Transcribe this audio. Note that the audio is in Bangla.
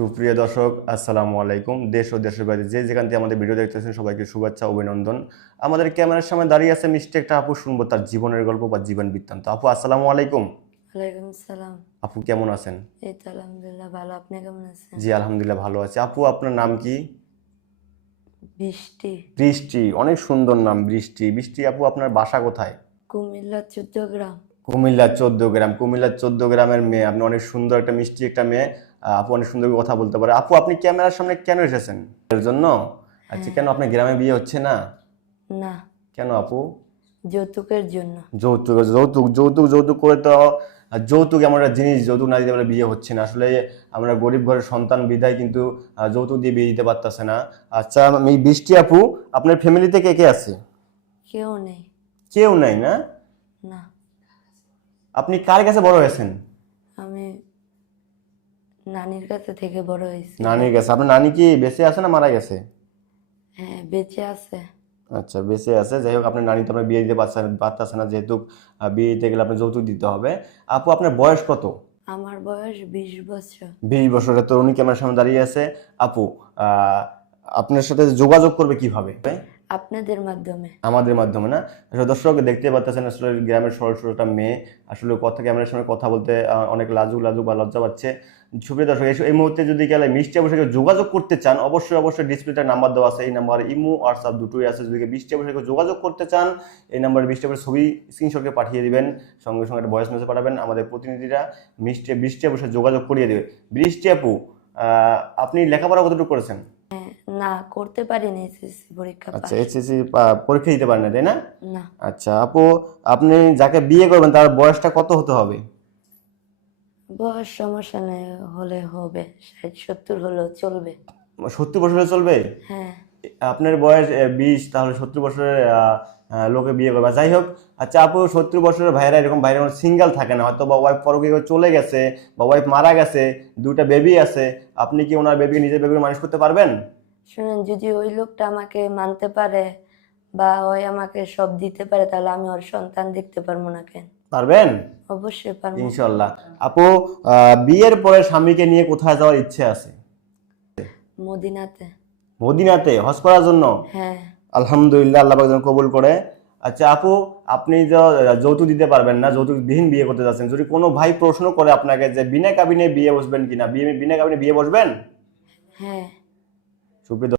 সুপ্রিয় দর্শক আসসালামু আলাইকুম। দেশ ও দেশের বাইরে যে যেখান থেকে আমাদের ভিডিও দেখতেছেন সবাইকে শুভেচ্ছা অভিনন্দন। আমাদের ক্যামেরার সামনে দাঁড়িয়ে আছে মিষ্টি একটা আপু শুনব তার জীবনের গল্প বা জীবন বৃত্তান্ত। আপু আসসালামু আলাইকুম। ওয়ালাইকুম সালাম আপু কেমন আছেন? এই তো আলহামদুলিল্লাহ ভালো। আপনি কেমন আছেন? জি আলহামদুলিল্লাহ ভালো আছে। আপু আপনার নাম কি? বৃষ্টি। বৃষ্টি অনেক সুন্দর নাম বৃষ্টি। বৃষ্টি আপু আপনার বাসা কোথায়? কুমিল্লা চোদ্দ গ্রাম কুমিল্লা চোদ্দ গ্রাম কুমিল্লা চোদ্দ গ্রামের মেয়ে আপনি অনেক সুন্দর একটা মিষ্টি একটা মেয়ে। আপু অনেক সুন্দর কথা বলতে পারে। আপু আপনি ক্যামেরার সামনে কেন এসেছেন? এর জন্য? আচ্ছা কেন আপনার গ্রামে বিয়ে হচ্ছে না? না। কেন আপু? যৌতুকের জন্য। যৌতুক যৌতুক যৌতুক যৌতুক করে তো যৌতুক এমন একটা জিনিস যৌতুক না দিতে পারলে বিয়ে হচ্ছে না। আসলে আমরা গরিব ঘরের সন্তান বিদায় কিন্তু যৌতুক দিয়ে বিয়ে দিতে পারতেছে না। আচ্ছা আমি বৃষ্টি আপু আপনার ফ্যামিলিতে কে কে আছে? কেউ নেই। কেউ নাই না? না। আপনি কার কাছে বড় হয়েছেন? নানির কাছে থেকে বড় হয়েছি। নানির কাছে। আপনার নানি কি বেঁচে আছে না মারা গেছে? হ্যাঁ বেঁচে আছে। আচ্ছা বেঁচে আছে। যাই হোক আপনার নানি তো আপনার বিয়ে দিতে পারছেন পারতেছে না যেহেতু বিয়ে দিতে গেলে আপনার যৌতুক দিতে হবে। আপু আপনার বয়স কত? আমার বয়স বিশ বছর। বিশ বছরের তরুণী ক্যামেরার সামনে দাঁড়িয়ে আছে। আপু আপনার সাথে যোগাযোগ করবে কীভাবে? আপনাদের মাধ্যমে। আমাদের মাধ্যমে না? আসলে দর্শক দেখতে পাচ্ছেন আসলে গ্রামের সরল সরল একটা মেয়ে। আসলে কথা ক্যামেরার সামনে কথা বলতে অনেক লাজুক লাজুক বা লজ্জা পাচ্ছে। সুপ্রিয় দর্শক এই- এই মুহূর্তে যদি গেলে মিষ্টি অবশ্যই যোগাযোগ করতে চান অবশ্যই অবশ্যই ডিসপ্লেটার নাম্বার দেওয়া আছে এই নাম্বার ইমো হোয়াটসঅ্যাপ দুটোই আছে। যদি বৃষ্টি অবশ্যই যোগাযোগ করতে চান এই নাম্বার মিষ্টি অবশ্যই ছবি স্ক্রিনশটকে পাঠিয়ে দিবেন সঙ্গে সঙ্গে একটা ভয়েস মেসেজ পাঠাবেন আমাদের প্রতিনিধিরা মিষ্টি বৃষ্টি অবশ্যই যোগাযোগ করিয়ে দেবে। বৃষ্টি আপু আপনি লেখাপড়া কতটুকু করেছেন? হ্যাঁ না করতে পারিনি এসএসসি পরীক্ষা আচ্ছা এসএসসি পরীক্ষা দিতে পারেন না তাই না? না। আচ্ছা আপু আপনি যাকে বিয়ে করবেন তার বয়সটা কত হতে হবে? বয়স সমস্যা নেই হলে হবে ষাট সত্তর হলেও চলবে। সত্তর বছরে চলবে? হ্যাঁ। আপনার বয়স বিশ তাহলে সত্তর বছরের লোকে বিয়ে করবে। যাই হোক আচ্ছা আপু সত্তর বছরের ভাইরা এরকম ভাইরা সিঙ্গেল থাকে না হয়তো বা ওয়াইফ পরকে চলে গেছে বা ওয়াইফ মারা গেছে দুটা বেবি আছে আপনি কি ওনার বেবি নিজের বেবি মানুষ করতে পারবেন? শুনেন যদি ওই লোকটা আমাকে মানতে পারে বা ওই আমাকে সব দিতে পারে তাহলে আমি ওর সন্তান দেখতে পারব না কেন? পারবেন? অবশ্যই পারব। ইনশাল্লাহ। আপু বিয়ের পরে স্বামীকে নিয়ে কোথায় যাওয়ার ইচ্ছে আছে? মদিনাতে। মদিনাতে? হজ করার জন্য? হ্যাঁ। আলহামদুলিল্লাহ আল্লাহ পাক যেন কবুল করে। আচ্ছা আপু আপনি তো যৌতুক দিতে পারবেন না যৌতুক বিহীন বিয়ে করতে যাচ্ছেন যদি কোনো ভাই প্রশ্ন করে আপনাকে যে বিনা কাবিনে বিয়ে বসবেন কিনা? বিয়ে বিনা কাবিনে বিয়ে বসবেন? হ্যাঁ। সুপ্রিয়